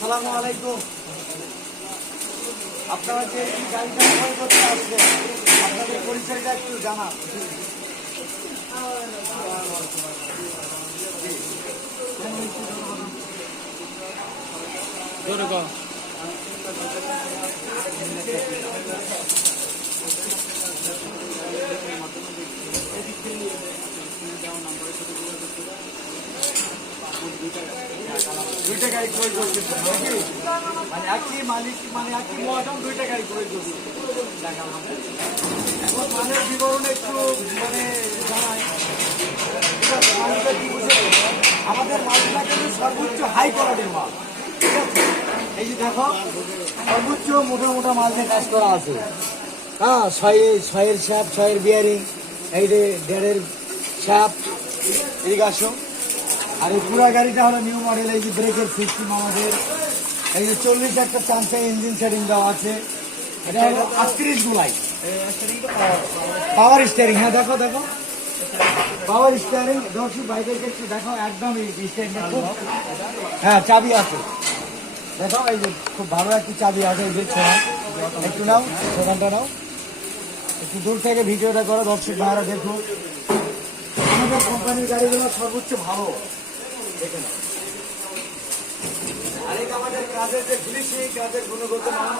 আসসালামু আলাইকুম। আপনারা যে এই গাড়িটা ক্রয় করতে আসছেন আপনাদের পরিচয়টা একটু জানান। জোরে দুইটা গাড়ি ক্রয় করছেন নাকি? মানে একই মালিক মানে একই মহাজন দুইটা গাড়ি ক্রয় করছে এখন মালের বিবরণ একটু মানে বুঝে? আমাদের মালটা কিন্তু সর্বোচ্চ হাই কোয়ালিটির মাল। এই যে দেখো, সর্বোচ্চ মোটা মোটা মাল দিয়ে কাজ করা আছে। হ্যাঁ ছয়, ছয়ের শ্যাপ ছয়ের বিয়ারিং এই যে দেড়ের শ্যাপ এদিকে আসো। আর এই পুরা গাড়িটা হলো নিউ মডেল এই যে ব্রেকের সিস্টেম আমাদের। এই যে চল্লিশ একটা চান্সে ইঞ্জিন সেটিং দেওয়া আছে। এটা হলো আটত্রিশ গুলাই। পাওয়ার স্টিয়ারিং হ্যাঁ দেখো দেখো। পাওয়ার স্টিয়ারিং দর্শক, বাইকের ক্ষেত্রে দেখো, একদম হ্যাঁ চাবি আছে। দেখো, এই যে খুব ভালো একটি চাবি আছে, এই যে একটু নাও দোকানটা নাও। একটু দূর থেকে ভিডিওটা করো, দর্শক ভাইরা দেখো। আমাদের কোম্পানির গাড়িগুলো সর্বোচ্চ ভালো। দেখে নাও। আরেক আমাদের কাজের যে ফিনিশিং কাজের গুণগত মান,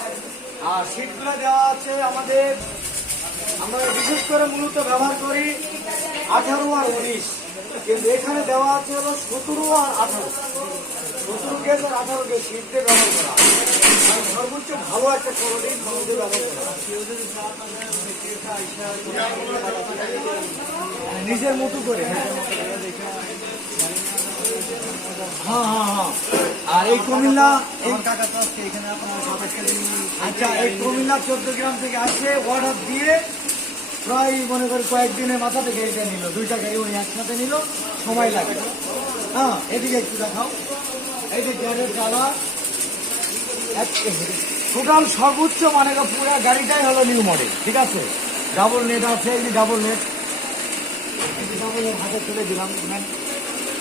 আর সিটগুলো দেওয়া আছে আমাদের। আমরা বিশেষ করে মূলত ব্যবহার করি আঠারো আর উনিশ। কিন্তু এখানে দেওয়া আছে হলো সতেরো আর আঠারো। সতেরো গেজ আর আঠারো গেজ সিট দিয়ে ব্যবহার করা। সর্বোচ্চ ভালো একটা কোয়ালিটি দিয়ে ব্যবহার করা। নিজের মতো করে হ্যাঁ। আর এই কুমিল্লা আচ্ছা এই কুমিল্লা চোদ্দ গ্রাম থেকে আসে অর্ডার দিয়ে প্রায় মনে করি কয়েকদিনের মাথা থেকে এটা নিল দুইটা গাড়ি উনি একসাথে নিল সময় লাগে। হ্যাঁ এদিকে একটু দেখাও। এই যে গ্যারের চালা টোটাল সর্বোচ্চ মানে পুরো গাড়িটাই হলো নিউ মডেল ঠিক আছে? ডাবল নেট আছে এই যে ডাবল নেট ডাবল নেট হাতে তুলে দিলাম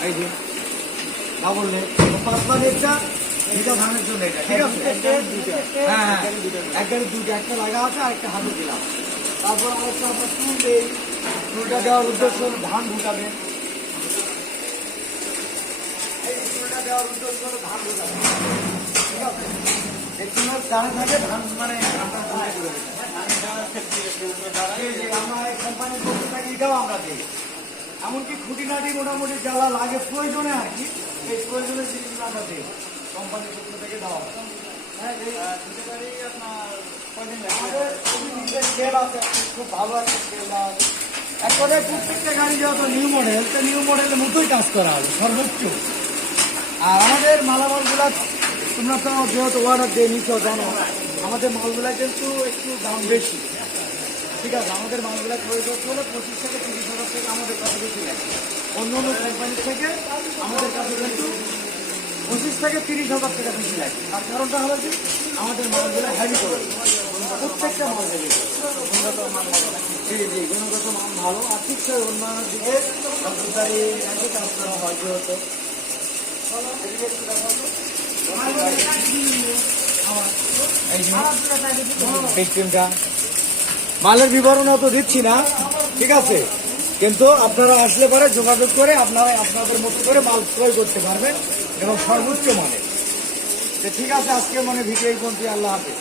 এই যে ডাবল নেট পাতলা নেটটা এটা ধানের জন্য এটা। ঠিক আছে। হ্যাঁ হ্যাঁ। দুটো একটা লাগা আছে আর একটা হাতে দিলাম। তারপর আরেকটা আমরা টুল দেই। টুলটা দেওয়ার উদ্দেশ্য হলো ধান ঢুকাবেন এই দেওয়ার উদ্দেশ্য হলো ধান ঢুকাবেন ঠিক আছে? এই টুলের থাকে ধান মানে যে আমরা কোম্পানির পক্ষ থেকে এটাও আমরা দিই। এমনকি খুঁটিনাটি মোটামুটি জ্বালা লাগে প্রয়োজনে আর কি এই প্রয়োজনের জিনিসগুলো আমরা দিই। কোম্পানির পক্ষ থেকে দেওয়া হ্যাঁ, আমাদের scale আছে, খুব ভালো একটা scale দেওয়া একবারে প্রত্যেকটা গাড়ি যেহেতু নিউ মডেল তো নিউ মডেলের মতোই কাজ করা হবে সর্বোচ্চ। আর আমাদের মালামালগুলা তোমরা তো যেহেতু অর্ডার দিয়ে নিচ্ছ জানো আমাদের মালগুলা কিন্তু একটু দাম বেশি। ঠিক আছে, আমাদের মালগুলা ক্রয় করতে হলে পঁচিশ থেকে তিরিশ হাজার থেকে আমাদের কাছে বেশি লাগে। অন্য অন্য কোম্পানির থেকে আমাদের কাছে কিন্তু পঁচিশ থেকে তিরিশ হাজার টাকা বেশি লাগে। তার কারণটা হলো যে আমাদের মালগুলো হেভি করে প্রত্যেকটা মাল হেভি গুণগত মান ভালো। জি জি, গুণগত মান ভালো। আর ঠিক সেই অন্যান্য দিকে কম্পিউটারে কাজ করা হয় যেহেতু। এই সিস্টেমটা মালের বিবরণ অত দিচ্ছি না, ঠিক আছে? কিন্তু আপনারা আসলে পরে যোগাযোগ করে আপনারা আপনাদের মতো করে মাল ক্রয় করতে পারবেন এবং সর্বোচ্চ মানে ঠিক আছে, আজকে মানে ভিডিও পর্যন্ত আল্লাহ হাফেজ।